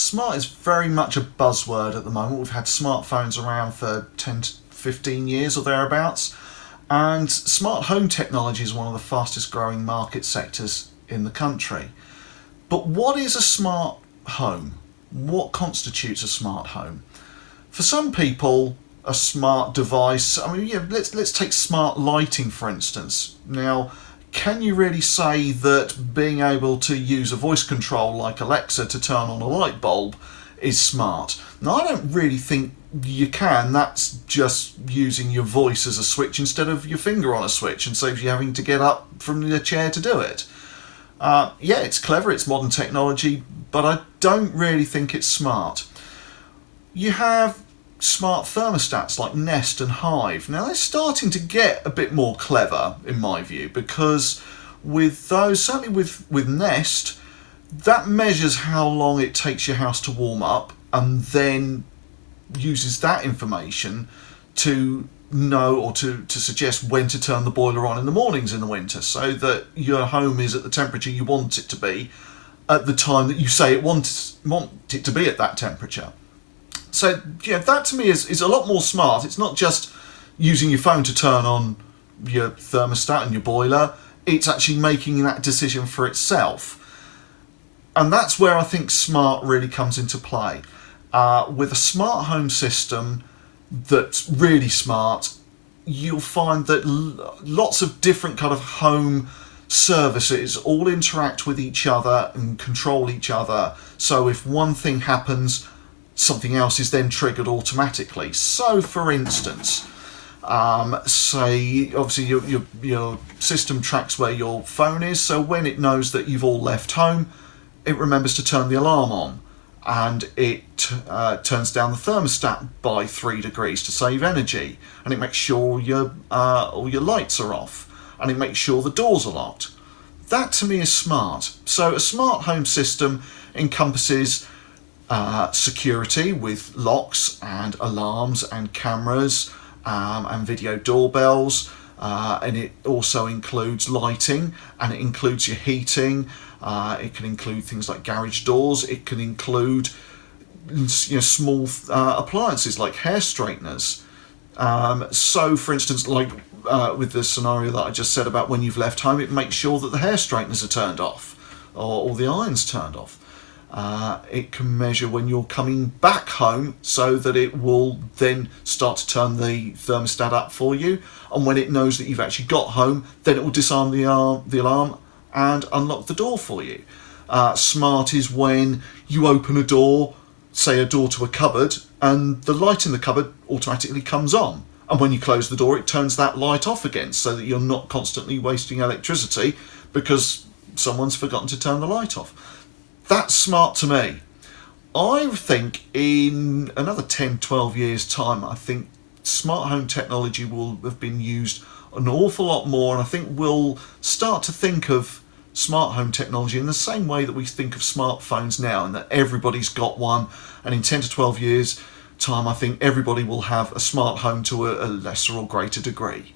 Smart is very much a buzzword at the moment. We've had smartphones around for 10 to 15 years or thereabouts, and smart home technology is one of the fastest growing market sectors in the country. But what is a smart home? What constitutes a smart home? For some people, a smart device, let's take smart lighting for instance. Now, can you really say that being able to use a voice control like Alexa to turn on a light bulb is smart? Now, I don't really think you can. That's just using your voice as a switch instead of your finger on a switch, and saves you having to get up from your chair to do it. Yeah, it's clever, it's modern technology, but I don't really think it's smart. You have smart thermostats like Nest and Hive. Now they're starting to get a bit more clever in my view, because with those, certainly with Nest, that measures how long it takes your house to warm up and then uses that information to know or to suggest when to turn the boiler on in the mornings in the winter, so that your home is at the temperature you want it to be at the time that you say it want it to be at that temperature. So yeah, that to me is a lot more smart. It's not just using your phone to turn on your thermostat and your boiler, it's actually making that decision for itself. And that's where I think smart really comes into play. With a smart home system that's really smart, you'll find that lots of different kind of home services all interact with each other and control each other. So if one thing happens, something else is then triggered automatically. So for instance, say obviously your system tracks where your phone is, so when it knows that you've all left home, it remembers to turn the alarm on, and it turns down the thermostat by 3 degrees to save energy, and it makes sure all your lights are off, and it makes sure the doors are locked. That to me is smart. So a smart home system encompasses security with locks and alarms and cameras and video doorbells, and it also includes lighting, and it includes your heating. It can include things like garage doors. It can include small appliances like hair straighteners. So for instance, like with the scenario that I just said about when you've left home, it makes sure that the hair straighteners are turned off or the iron's turned off. It can measure when you're coming back home, so that it will then start to turn the thermostat up for you, and when it knows that you've actually got home, then it will disarm the alarm and unlock the door for you. Smart is when you open a door, say a door to a cupboard, and the light in the cupboard automatically comes on, and when you close the door it turns that light off again, so that you're not constantly wasting electricity because someone's forgotten to turn the light off. That's smart to me. I think in another 10, 12 years time, I think smart home technology will have been used an awful lot more, and I think we'll start to think of smart home technology in the same way that we think of smartphones now, and that everybody's got one, and in 10 to 12 years time I think everybody will have a smart home to a lesser or greater degree.